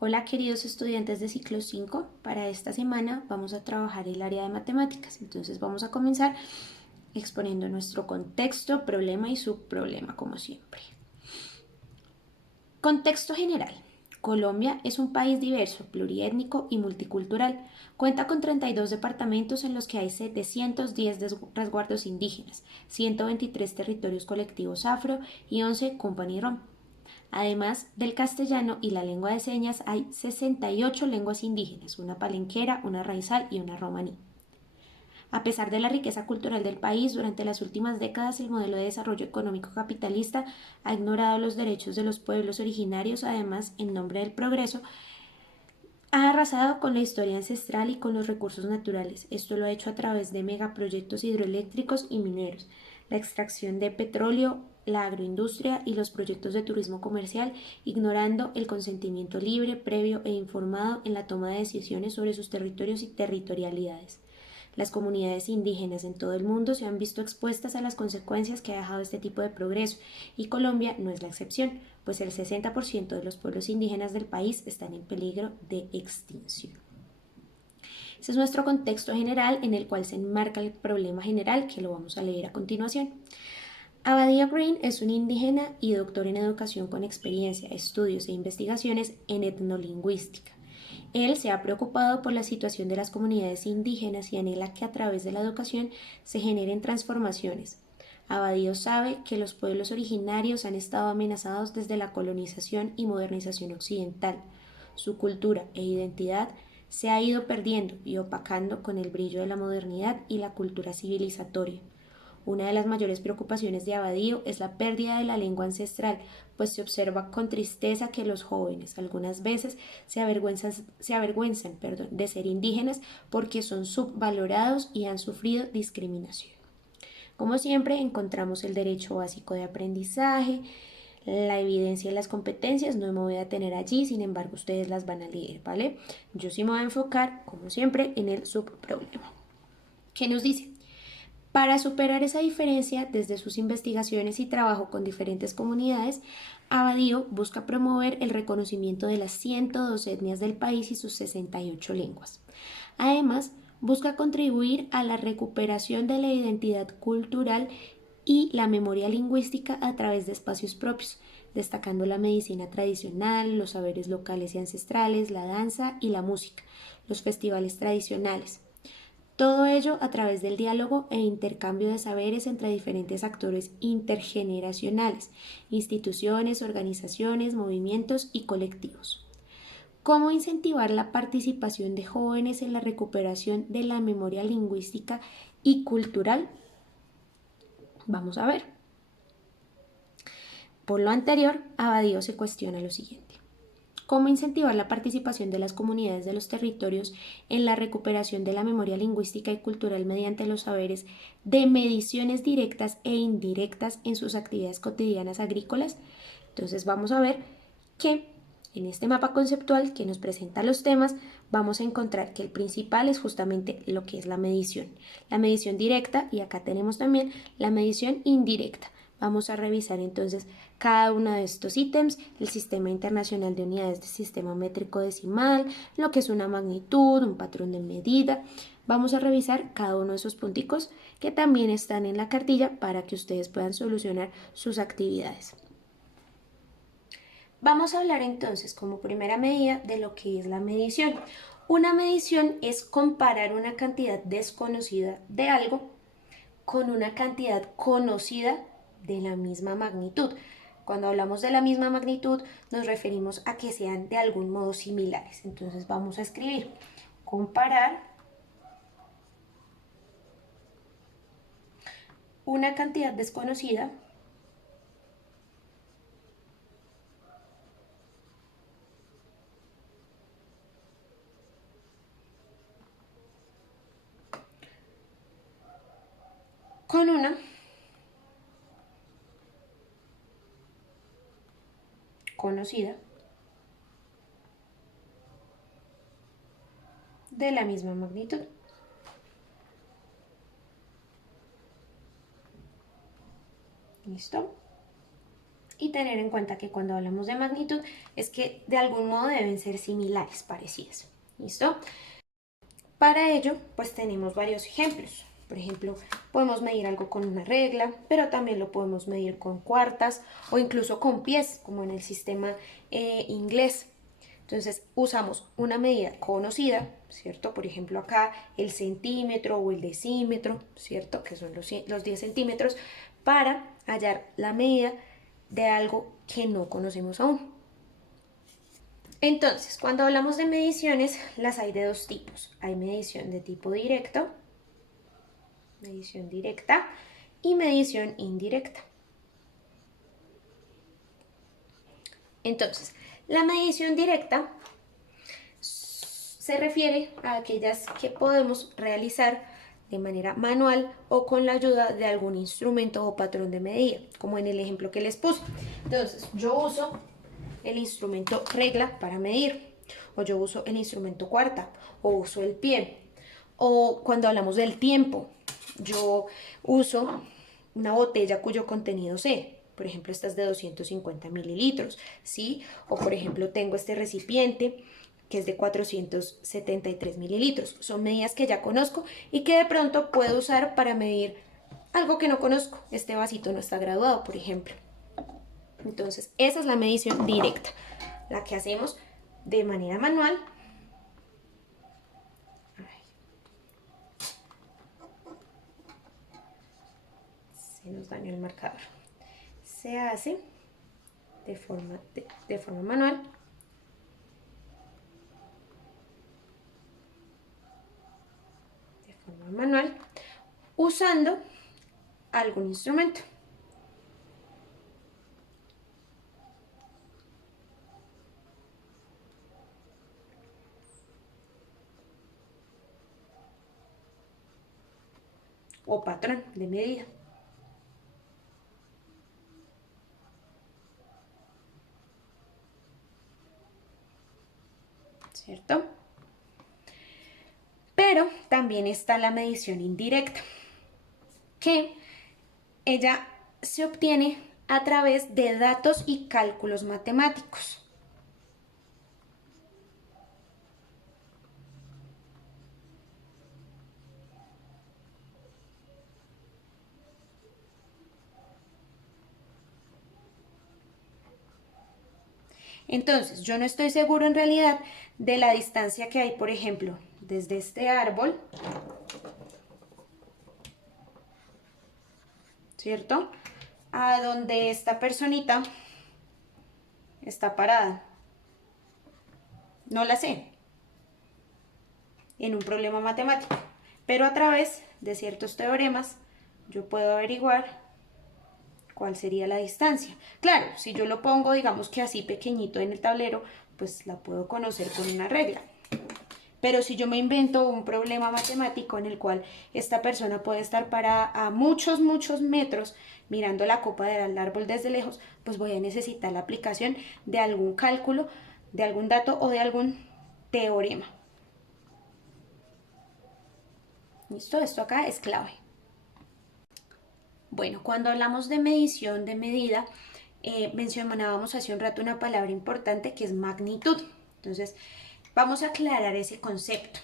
Hola queridos estudiantes de ciclo 5, para esta semana vamos a trabajar el área de matemáticas, entonces vamos a comenzar exponiendo nuestro contexto, problema y subproblema como siempre. Contexto general. Colombia es un país diverso, pluriétnico y multicultural. Cuenta con 32 departamentos en los que hay 710 resguardos indígenas, 123 territorios colectivos afro y 11 company rom. Además del castellano y la lengua de señas, hay 68 lenguas indígenas, una palenquera, una raizal y una romaní. A pesar de la riqueza cultural del país, durante las últimas décadas el modelo de desarrollo económico capitalista ha ignorado los derechos de los pueblos originarios. Además, en nombre del progreso, ha arrasado con la historia ancestral y con los recursos naturales. Esto lo ha hecho a través de megaproyectos hidroeléctricos y mineros, la extracción de petróleo, la agroindustria y los proyectos de turismo comercial, ignorando el consentimiento libre, previo e informado en la toma de decisiones sobre sus territorios y territorialidades. Las comunidades indígenas en todo el mundo se han visto expuestas a las consecuencias que ha dejado este tipo de progreso, y Colombia no es la excepción, pues el 60% de los pueblos indígenas del país están en peligro de extinción. Ese es nuestro contexto general en el cual se enmarca el problema general, que lo vamos a leer a continuación. Abadio Green es un indígena y doctor en educación con experiencia, estudios e investigaciones en etnolingüística. Él se ha preocupado por la situación de las comunidades indígenas y anhela que a través de la educación se generen transformaciones. Abadio sabe que los pueblos originarios han estado amenazados desde la colonización y modernización occidental. Su cultura e identidad se ha ido perdiendo y opacando con el brillo de la modernidad y la cultura civilizatoria. Una de las mayores preocupaciones de Abadío es la pérdida de la lengua ancestral, pues se observa con tristeza que los jóvenes algunas veces se avergüenzan de ser indígenas porque son subvalorados y han sufrido discriminación. Como siempre, encontramos el derecho básico de aprendizaje, la evidencia y las competencias. No me voy a detener allí, sin embargo, ustedes las van a leer, ¿vale? Yo sí me voy a enfocar, como siempre, en el subproblema. ¿Qué nos dice? Para superar esa diferencia, desde sus investigaciones y trabajo con diferentes comunidades, Abadío busca promover el reconocimiento de las 102 etnias del país y sus 68 lenguas. Además, busca contribuir a la recuperación de la identidad cultural y la memoria lingüística a través de espacios propios, destacando la medicina tradicional, los saberes locales y ancestrales, la danza y la música, los festivales tradicionales. Todo ello a través del diálogo e intercambio de saberes entre diferentes actores intergeneracionales, instituciones, organizaciones, movimientos y colectivos. ¿Cómo incentivar la participación de jóvenes en la recuperación de la memoria lingüística y cultural? Vamos a ver. Por lo anterior, Abadío se cuestiona lo siguiente. ¿Cómo incentivar la participación de las comunidades de los territorios en la recuperación de la memoria lingüística y cultural mediante los saberes de mediciones directas e indirectas en sus actividades cotidianas agrícolas? Entonces vamos a ver que en este mapa conceptual que nos presenta los temas vamos a encontrar que el principal es justamente lo que es la medición directa, y acá tenemos también la medición indirecta. Vamos a revisar entonces cada uno de estos ítems: el Sistema Internacional de Unidades de Sistema Métrico Decimal, lo que es una magnitud, un patrón de medida. Vamos a revisar cada uno de esos punticos que también están en la cartilla para que ustedes puedan solucionar sus actividades. Vamos a hablar entonces como primera medida de lo que es la medición. Una medición es comparar una cantidad desconocida de algo con una cantidad conocida de la misma magnitud. Cuando hablamos de la misma magnitud nos referimos a que sean de algún modo similares. Entonces vamos a escribir comparar una cantidad desconocida con una conocida de la misma magnitud. ¿Listo? y tener en cuenta que cuando hablamos de magnitud es que de algún modo deben ser similares, parecidas. ¿Listo? Para ello, pues tenemos varios ejemplos. Por ejemplo, podemos medir algo con una regla, pero también lo podemos medir con cuartas o incluso con pies, como en el sistema inglés. Entonces usamos una medida conocida, ¿cierto? Por ejemplo acá el centímetro o el decímetro, ¿cierto? Que son los 10 centímetros, para hallar la medida de algo que no conocemos aún. Entonces, cuando hablamos de mediciones, las hay de dos tipos. Hay medición de tipo directo, medición directa y medición indirecta. Entonces, la medición directa se refiere a aquellas que podemos realizar de manera manual o con la ayuda de algún instrumento o patrón de medida, como en el ejemplo que les puse. Entonces, yo uso el instrumento regla para medir, o yo uso el instrumento cuarta, o uso el pie, o cuando hablamos del tiempo, yo uso una botella cuyo contenido sé. Por ejemplo, esta es de 250 mililitros, ¿sí? O por ejemplo, tengo este recipiente que es de 473 mililitros. Son medidas que ya conozco y que de pronto puedo usar para medir algo que no conozco. Este vasito no está graduado, por ejemplo. Entonces, esa es la medición directa, la que hacemos de manera manual. Se nos dañó el marcador. Se hace de forma manual. De forma manual, usando algún instrumento. O patrón de medida. ¿Cierto? Pero también está la medición indirecta, que ella se obtiene a través de datos y cálculos matemáticos. Entonces, yo no estoy seguro en realidad de la distancia que hay, por ejemplo, desde este árbol, ¿cierto? A donde esta personita está parada. No la sé en un problema matemático, pero a través de ciertos teoremas yo puedo averiguar cuál sería la distancia. Claro, si yo lo pongo, digamos que así pequeñito en el tablero, pues la puedo conocer con una regla. Pero si yo me invento un problema matemático en el cual esta persona puede estar parada a muchos, muchos metros mirando la copa del árbol desde lejos, pues voy a necesitar la aplicación de algún cálculo, de algún dato o de algún teorema. ¿Listo? Esto acá es clave. Bueno, cuando hablamos de medición, de medida, mencionábamos hace un rato una palabra importante que es magnitud. Entonces, vamos a aclarar ese concepto,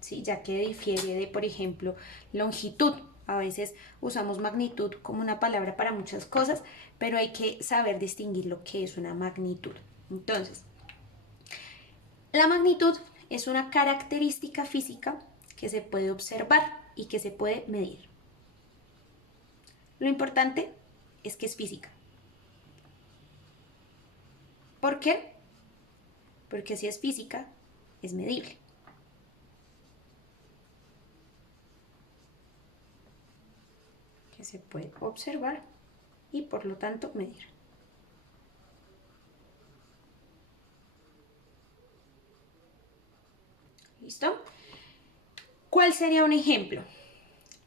¿sí? Ya que difiere de, por ejemplo, longitud. A veces usamos magnitud como una palabra para muchas cosas, pero hay que saber distinguir lo que es una magnitud. Entonces, la magnitud es una característica física que se puede observar y que se puede medir. Lo importante es que es física. ¿Por qué? Porque si es física, es medible. Que se puede observar y por lo tanto medir. ¿Listo? ¿Cuál sería un ejemplo?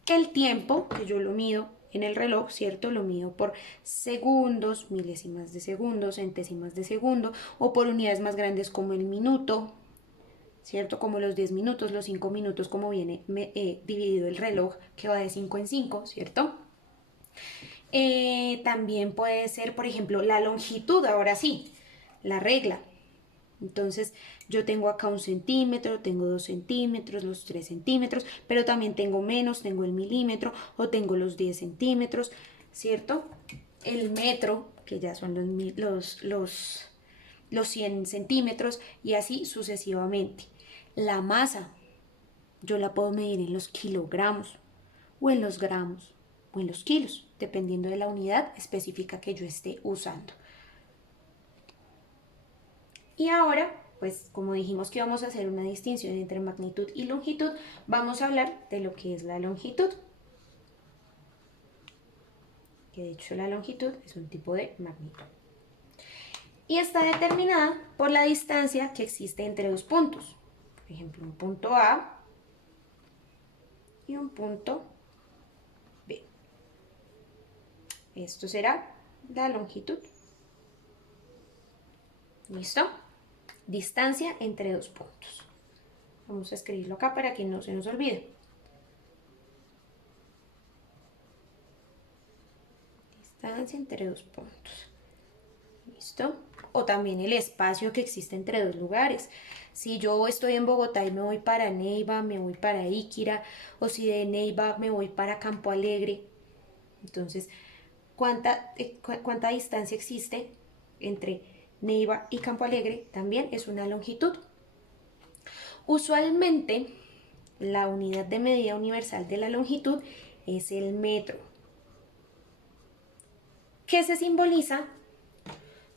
El tiempo, que yo lo mido en el reloj, ¿cierto? Lo mido por segundos, milésimas de segundos, centésimas de segundo, o por unidades más grandes como el minuto, ¿cierto? Como los 10 minutos, los 5 minutos, como viene dividido el reloj, que va de 5 en 5, ¿cierto? También puede ser, por ejemplo, la longitud, ahora sí, la regla. Entonces, yo tengo acá 1 centímetro, tengo 2 centímetros, los 3 centímetros, pero también tengo menos, tengo el milímetro o tengo los 10 centímetros, ¿cierto? El metro, que ya son los 100 centímetros y así sucesivamente. La masa, yo la puedo medir en los kilogramos o en los gramos o en los kilos, dependiendo de la unidad específica que yo esté usando. Y ahora, pues como dijimos que vamos a hacer una distinción entre magnitud y longitud, vamos a hablar de lo que es la longitud. Que de hecho la longitud es un tipo de magnitud. Y está determinada por la distancia que existe entre dos puntos. Por ejemplo, un punto A y un punto B. Esto será la longitud. ¿Listo? Distancia entre dos puntos. Vamos a escribirlo acá para que no se nos olvide. Distancia entre dos puntos. ¿Listo? O también el espacio que existe entre dos lugares. Si yo estoy en Bogotá y me voy para Neiva, me voy para Iquira, o si de Neiva me voy para Campo Alegre. Entonces, ¿cuánta distancia existe entre Neiva y Campo Alegre? También es una longitud. Usualmente, la unidad de medida universal de la longitud es el metro, que se simboliza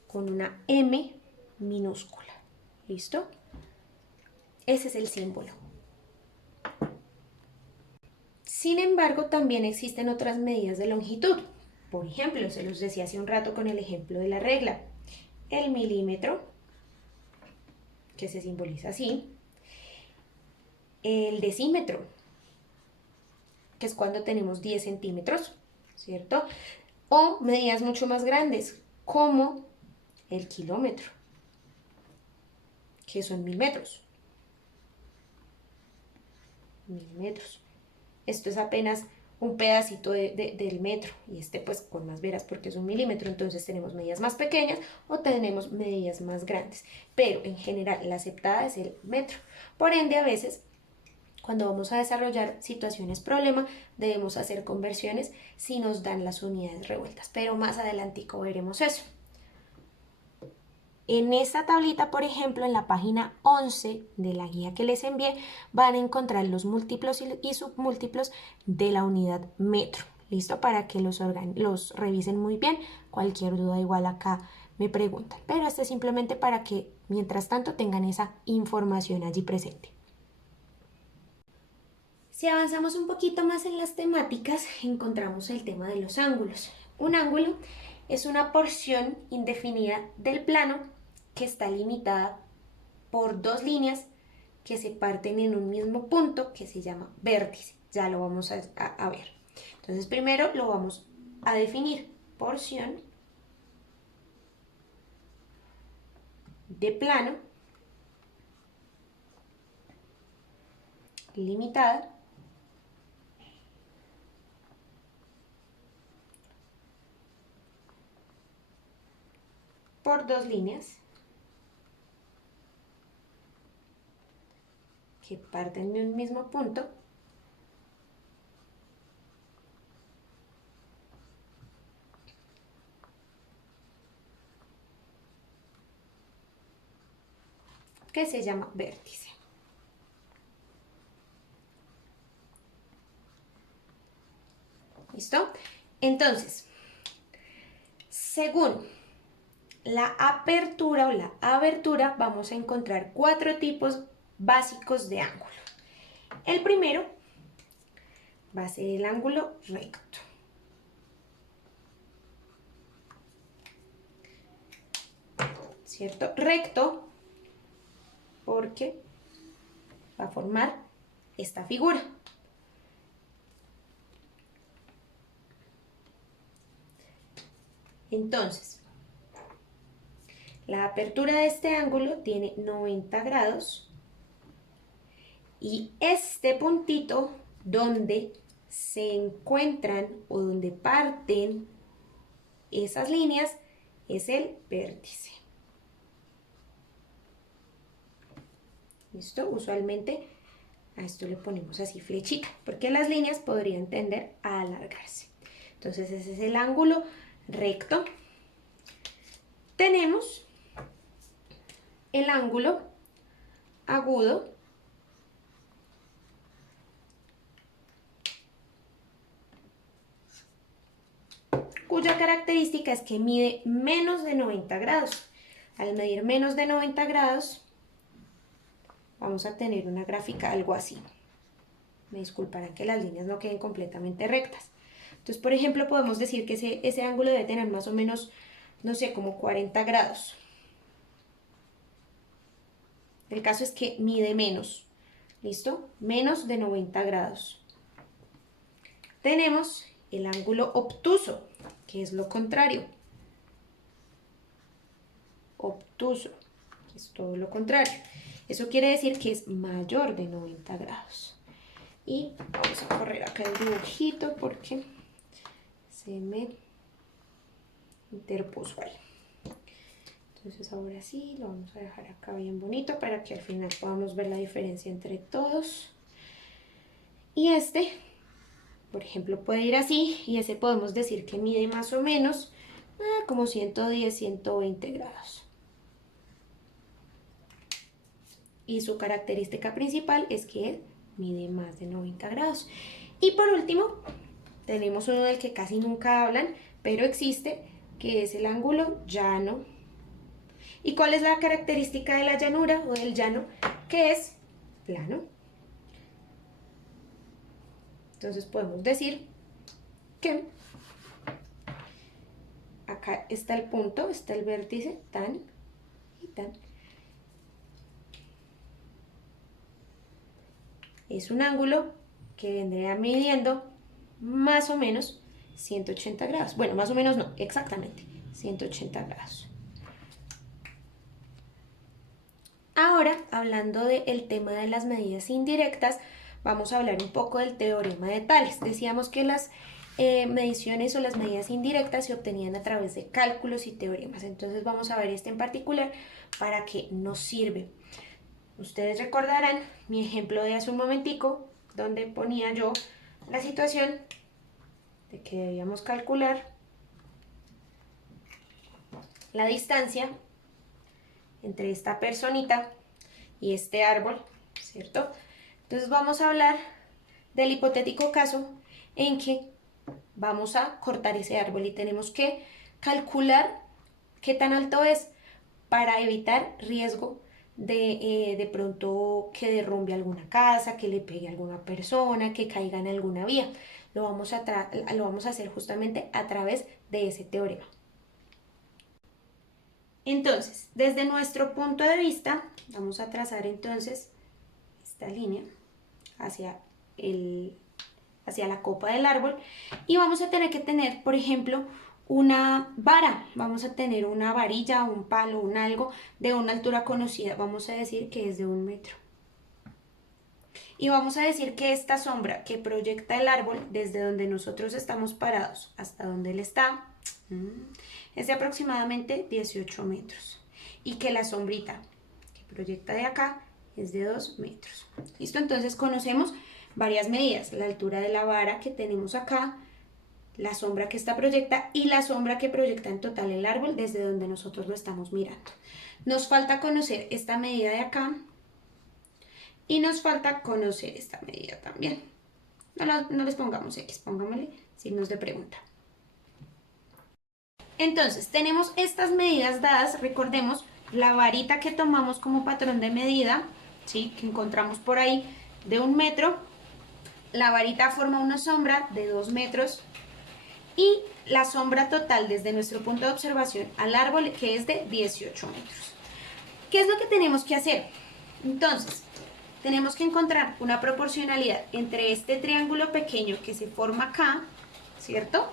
con una M minúscula. ¿Listo? Ese es el símbolo. Sin embargo, también existen otras medidas de longitud. Por ejemplo, se los decía hace un rato con el ejemplo de la regla. El milímetro, que se simboliza así. El decímetro, que es cuando tenemos 10 centímetros, ¿cierto? O medidas mucho más grandes, como el kilómetro, que son 1000 metros. 1000 metros. Esto es apenas un pedacito del metro y este pues con más veras porque es un milímetro, entonces tenemos medidas más pequeñas o tenemos medidas más grandes, pero en general la aceptada es el metro. Por ende, a veces cuando vamos a desarrollar situaciones problema debemos hacer conversiones si nos dan las unidades revueltas, pero más adelantico veremos eso. En esta tablita, por ejemplo, en la página 11 de la guía que les envié, van a encontrar los múltiplos y submúltiplos de la unidad metro. ¿Listo? Para que los revisen muy bien. Cualquier duda igual acá me preguntan. Pero esto es simplemente para que, mientras tanto, tengan esa información allí presente. Si avanzamos un poquito más en las temáticas, encontramos el tema de los ángulos. Un ángulo es una porción indefinida del plano que está limitada por dos líneas que se parten en un mismo punto que se llama vértice. Ya lo vamos a ver. Entonces primero lo vamos a definir. Porción de plano limitada por dos líneas que parten de un mismo punto que se llama vértice. ¿Listo? Entonces, según la apertura o la abertura, vamos a encontrar 4 tipos básicos de ángulo. El primero va a ser el ángulo recto. ¿Cierto? Recto porque va a formar esta figura. Entonces, la apertura de este ángulo tiene 90 grados y este puntito donde se encuentran o donde parten esas líneas es el vértice. ¿Listo? Usualmente a esto le ponemos así flechita, porque las líneas podrían tender a alargarse. Entonces ese es el ángulo recto. Tenemos el ángulo agudo, cuya característica es que mide menos de 90 grados. Al medir menos de 90 grados, vamos a tener una gráfica algo así. Me disculparán que las líneas no queden completamente rectas. Entonces, por ejemplo, podemos decir que ese ángulo debe tener más o menos, no sé, como 40 grados. El caso es que mide menos, ¿listo? Menos de 90 grados. Tenemos el ángulo obtuso, que es lo contrario. Obtuso, que es todo lo contrario. Eso quiere decir que es mayor de 90 grados. Y vamos a correr acá el dibujito porque se me interpuso ahí. Entonces ahora sí, lo vamos a dejar acá bien bonito para que al final podamos ver la diferencia entre todos. Y este, por ejemplo, puede ir así y ese podemos decir que mide más o menos como 110, 120 grados. Y su característica principal es que mide más de 90 grados. Y por último, tenemos uno del que casi nunca hablan, pero existe, que es el ángulo llano. ¿Y cuál es la característica de la llanura o del llano? Que es plano. Entonces podemos decir que acá está el punto, está el vértice, tan y tan. Es un ángulo que vendría midiendo más o menos 180 grados. Bueno, más o menos no, exactamente 180 grados. Ahora, hablando del tema de las medidas indirectas, vamos a hablar un poco del teorema de Tales. Decíamos que las mediciones o las medidas indirectas se obtenían a través de cálculos y teoremas. Entonces vamos a ver este en particular para qué nos sirve. Ustedes recordarán mi ejemplo de hace un momentico, donde ponía yo la situación de que debíamos calcular la distancia entre esta personita y este árbol, ¿cierto? Entonces vamos a hablar del hipotético caso en que vamos a cortar ese árbol y tenemos que calcular qué tan alto es para evitar riesgo de pronto que derrumbe alguna casa, que le pegue a alguna persona, que caiga en alguna vía. Lo vamos a hacer justamente a través de ese teorema. Entonces, desde nuestro punto de vista, vamos a trazar entonces esta línea hacia la copa del árbol y vamos a tener que tener, por ejemplo, una vara, vamos a tener una varilla, un palo, un algo de una altura conocida, vamos a decir que es de 1 metro. Y vamos a decir que esta sombra que proyecta el árbol desde donde nosotros estamos parados hasta donde él está, es de aproximadamente 18 metros. Y que la sombrita que proyecta de acá es de 2 metros. ¿Listo? Entonces conocemos varias medidas. La altura de la vara que tenemos acá, la sombra que esta proyecta y la sombra que proyecta en total el árbol desde donde nosotros lo estamos mirando. Nos falta conocer esta medida de acá y nos falta conocer esta medida también. No les pongamos X, pongámosle signos de pregunta. Entonces, tenemos estas medidas dadas, recordemos, la varita que tomamos como patrón de medida, ¿sí? Que encontramos por ahí de 1 metro, la varita forma una sombra de 2 metros y la sombra total desde nuestro punto de observación al árbol que es de 18 metros. ¿Qué es lo que tenemos que hacer? Entonces, tenemos que encontrar una proporcionalidad entre este triángulo pequeño que se forma acá, ¿cierto?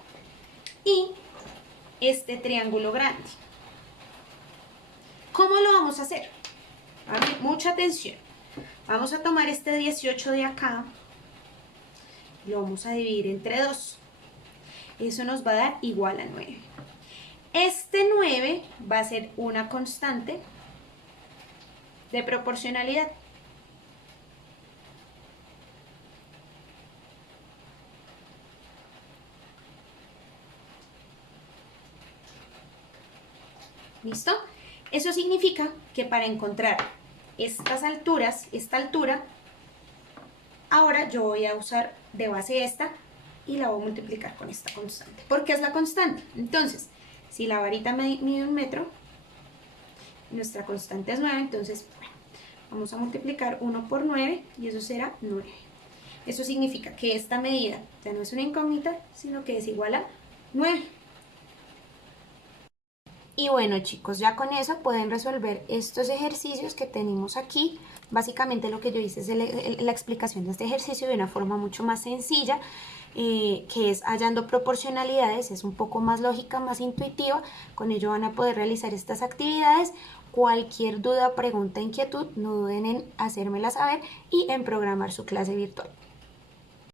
Y este triángulo grande. ¿Cómo lo vamos a hacer? A ver, mucha atención. Vamos a tomar este 18 de acá, lo vamos a dividir entre 2. Eso nos va a dar igual a 9. Este 9 va a ser una constante de proporcionalidad. ¿Listo? Eso significa que para encontrar estas alturas, esta altura, ahora yo voy a usar de base esta y la voy a multiplicar con esta constante. ¿Por qué es la constante? Entonces, si la varita mide 1 metro, nuestra constante es 9, entonces bueno, vamos a multiplicar 1 por 9 y eso será 9. Eso significa que esta medida ya no es una incógnita, sino que es igual a 9. Y bueno, chicos, ya con eso pueden resolver estos ejercicios que tenemos aquí. Básicamente lo que yo hice es la explicación de este ejercicio de una forma mucho más sencilla, que es hallando proporcionalidades. Es un poco más lógica, más intuitiva. Con ello van a poder realizar estas actividades. Cualquier duda, pregunta, inquietud, no duden en hacérmela saber y en programar su clase virtual.